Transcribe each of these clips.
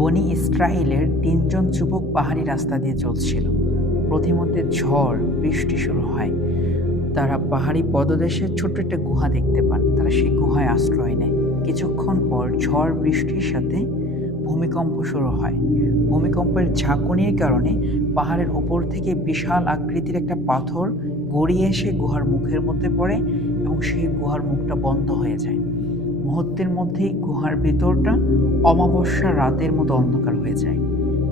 বনি ইসরায়েলের ৩ জন যুবক পাহাড়ি রাস্তা দিয়ে চলছিল। পথিমধ্যে ঝড় বৃষ্টি শুরু হয়। তারা পাহাড়ি পদদেশে ছোট্ট একটা গুহা দেখতে পান। তারা সেই গুহায় আশ্রয় নেয়। কিছুক্ষণ পর ঝড় বৃষ্টির সাথে ভূমিকম্প শুরু হয়। ভূমিকম্পের ঝাঁকুনির কারণে পাহাড়ের ওপর থেকে বিশাল আকৃতির একটা পাথর গড়িয়ে এসে গুহার মুখের মধ্যে পড়ে এবং সেই গুহার মুখটা বন্ধ হয়ে যায়। মুহূর্তের মধ্যেই গুহার ভেতরটা অমাবস্যার রাতের মতো অন্ধকার হয়ে যায়।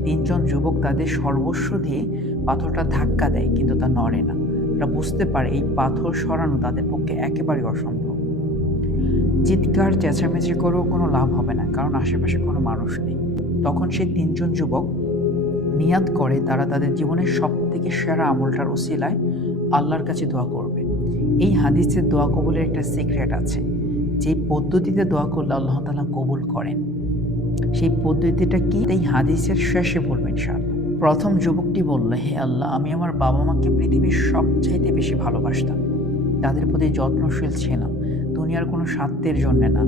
৩ জন যুবক তাদের সর্বস্ব দিয়ে পাথরটা ধাক্কা দেয়, কিন্তু তা নড়ে না। তারা বুঝতে পারে এই পাথর সরানো তাদের পক্ষে একেবারেই অসম্ভব। চিৎকার চেঁচামেচি করেও কোনো লাভ হবে না, কারণ আশেপাশে কোনো মানুষ নেই। তখন সেই ৩ জন যুবক নিয়াত করে তারা তাদের জীবনের সবথেকে সেরা আমলটার উসিলায় আল্লাহর কাছে দোয়া করবে। এই হাদিসের দোয়া কবুলের একটা সিক্রেট আছে। যে পদ্ধতিতে দোয়া করলে আল্লাহ তাআলা কবুল করেন, সেই পদ্ধতিটা কি এই হাদিসের শেষে বলবেন ইনশাআল্লাহ। প্রথম যুবকটি বলল, হে আল্লাহ, আমি আমার বাবা মাকে পৃথিবীর সবচাইতে বেশি ভালোবাসতাম। তাদের প্রতি যত্নশীল ছিলাম, দুনিয়ার কোনো স্বার্থের জন্য না,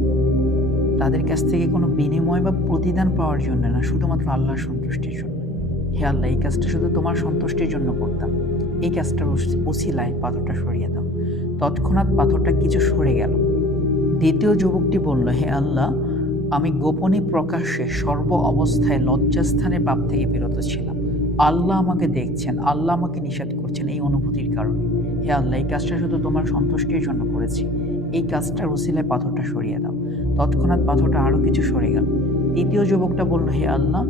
তাদের কাছ থেকে কোনো বিনিময় বা প্রতিদান পাওয়ার জন্য না, শুধুমাত্র আল্লাহর সন্তুষ্টির জন্য। হে আল্লাহ, এই কাজটা শুধু তোমার সন্তুষ্টির জন্য করতাম। এই কাজটার ওসিলায় পাথরটা সরিয়ে দাও। তৎক্ষণাৎ পাথরটা কিছু সরে গেল। দ্বিতীয় যুবকটি বলল, হে আল্লাহ, আমি গোপনে প্রকাশ্যে সর্ব অবস্থায় লজ্জাস্থানে পাপ থেকে বিরত ছিলাম। আল্লাহ আমাকে দেখছেন, আল্লাহ আমাকে নিষেধ করছেন এই অনুভূতির কারণে। হে আল্লাহ, এই কাজটা শুধু তোমার সন্তুষ্টির জন্য করেছি। এই কাজটার ওসিলায় পাথরটা সরিয়ে দাও। তৎক্ষণাৎ পাথরটা আরও কিছু সরে গেল। তৃতীয় যুবকটা বলল, হে আল্লাহ,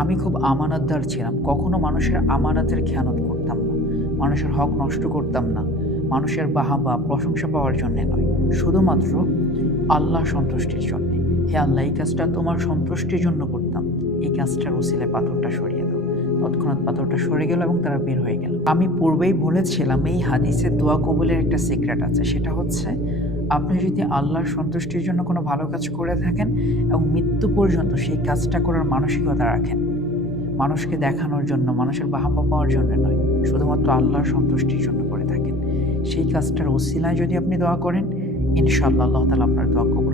আমি খুব আমানতদার ছিলাম, কখনো মানুষের আমানতের খেয়ানত করতাম না, মানুষের হক নষ্ট করতাম না, মানুষের বাহাবা প্রশংসা পাওয়ার জন্যে নয়, শুধুমাত্র আল্লাহ সন্তুষ্টির জন্যে। হে আল্লাহ, এই কাজটা তোমার সন্তুষ্টির জন্য করতাম। এই কাজটার ওসিলায় পাথরটা সরিয়ে দাও। তৎক্ষণাৎ পাথরটা সরে গেল এবং তারা বের হয়ে গেল। আমি পূর্বেই বলেছিলাম এই হাদিসের দোয়া কবুলের একটা সিক্রেট আছে। সেটা হচ্ছে, আপনি যদি আল্লাহর সন্তুষ্টির জন্য কোনো ভালো কাজ করে থাকেন এবং মৃত্যু পর্যন্ত সেই কাজটা করার মানসিকতা রাখেন, মানুষকে দেখানোর জন্য, মানুষের বাহাবা পাওয়ার জন্য নয়, শুধুমাত্র আল্লাহর সন্তুষ্টির জন্য করে থাকেন, সেই কাজটার ওসিলায় যদি আপনি দোয়া করেন, ইনশাআল্লাহ আল্লাহ তাআলা আপনার দোয়া কবুল